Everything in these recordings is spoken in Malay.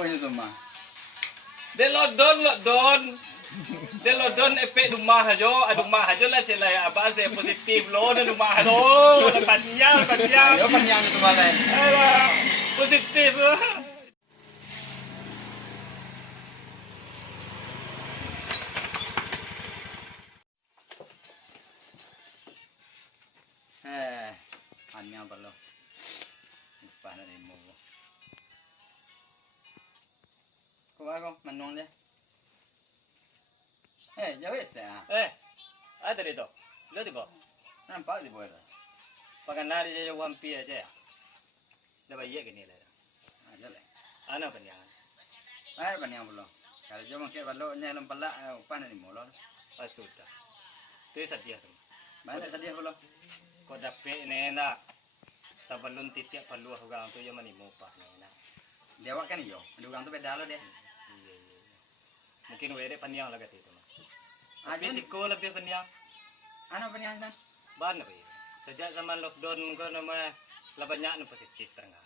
poinnya tuh mah. Delodon. Delodon efek rumah aja, rumah aja lah sila ya apa saya positif loh, rumah aja, panjang. Ayo panjang itu malah. Alah, positif. Panjang perlu. Lupa nanti mau. Kau menung dia. Jauh ya. Ada itu. Lo tiba. Nampak di bawah. Pakai nari aja wampi aja ya. Dapat iya gini lah. Aja lah. Anak panjang. Panjang belum. Kalau cuma kayak kalau nyelam pelak, apa nanti mulai. Sudah. Itu sedia tu. Mana sedia belum? Kau dapat ni nak. Sebelum titik perlu orang tu yang mana mau pak ni nak. Dia awak kan iyo. Ada orang tu beda lo dia. Mungkin wede panjang lagi tu. Aja Fisiko lebih panjang. Anak panjang sana. Benar ya. Sejak zaman lockdown kau nama banyak nu positif terangkan.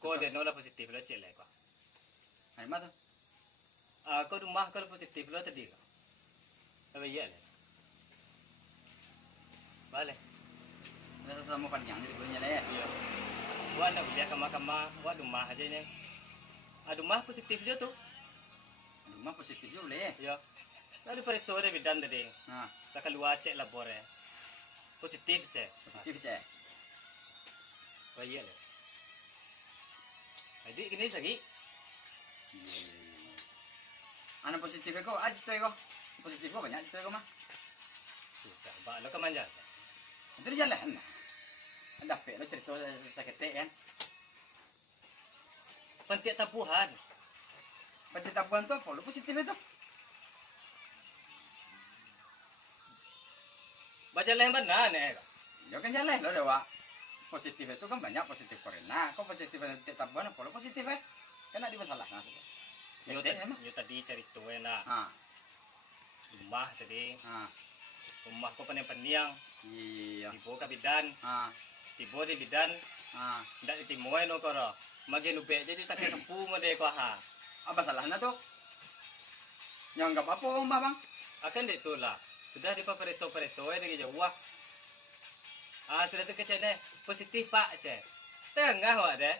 Kau ada nolak positif lo cile kau. Hari mana tu? Kau rumah kau positif lo tadi kau. Tapi iya le. Balik. Rasa sama panjang jadi punya lah ya. Iya. Gua nak dia kama-kama, gua rumah aja ni. Rumah positif je tu. Rumah positif juga boleh. Ya. Lalu pada sore bidan tadi. Tak keluar cek labor ya. Positif cek. Positif cek. Oh iya le. Adik gini lagi. Anak positif kau aja tu kau. Positif kau banyak tu kau mah. Sudah, bak lo kemana? Itu dia jalan. Ada apa? Lo cerita sakit kan? Pentik tabuhan. Pentik tabuhan tu apa? Lo positif itu? Baca lain benar ni. Ya kan jalan lo dewa. Positif itu kan banyak positif corona. Kau positif pentik tabuhan apa? Lo positif kan ada masalah. Yo tadi cerita nak. Rumah tadi. Rumah kau penyang. Iya. Tibo ka bidan. Tibo di bidan. Ndak ditimoy no koro. Magi lubek jadi tak sempu mo de ko ha. Apa salahnya tuh? Yang enggak apa-apa om bang. Akan ditulah. Sudah dipapereso-pereso lagi jauh. Sudah tu kecene positif pak ce. Tengah wak deh.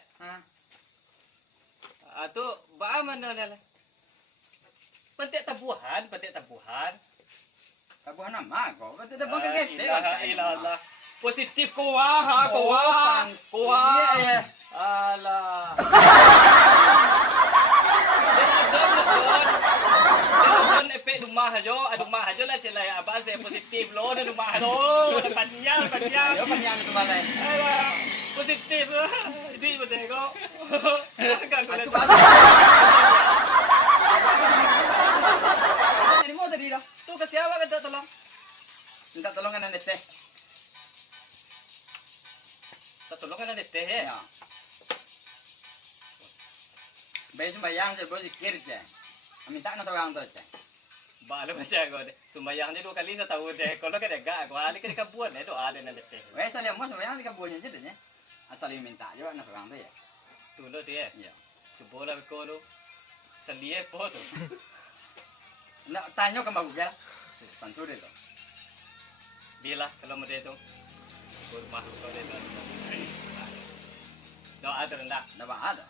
Tu ba mana lah. Pentik tabuhan. Tabuhan nama kau. Betul betul bang kete. Ilah. Positif kuah. Alah. Don efek rumah aja lah sila ya apa saya positif loh dan rumah lo panjang. Ayo panjang itu malah. Alah, positif. Itu betul kok. Ini mau tadi dah. Tu kasih apa minta tolong? Minta tolong kan anda teh. Tolong kan ada teh ya. Bayi sembahyang je bos zikir je. Minta nak orang tu je. Bala macam kau deh. Sembahyang dia 2 kali setahun deh. Kalau kan enggak, kau hari kan kabuan deh doa ada nanti teh. Wei salia mau sembahyang di kampungnya je deh. Asal dia minta je nak orang tu ya. Tunggu dia. Ya. Sebola kau tu. Selie po tu. Nak tanya ke Google. Bantu dia tu. Bila kalau mau dia tu. Rumah kau dia tu. Doa tu rendah. Dah ada.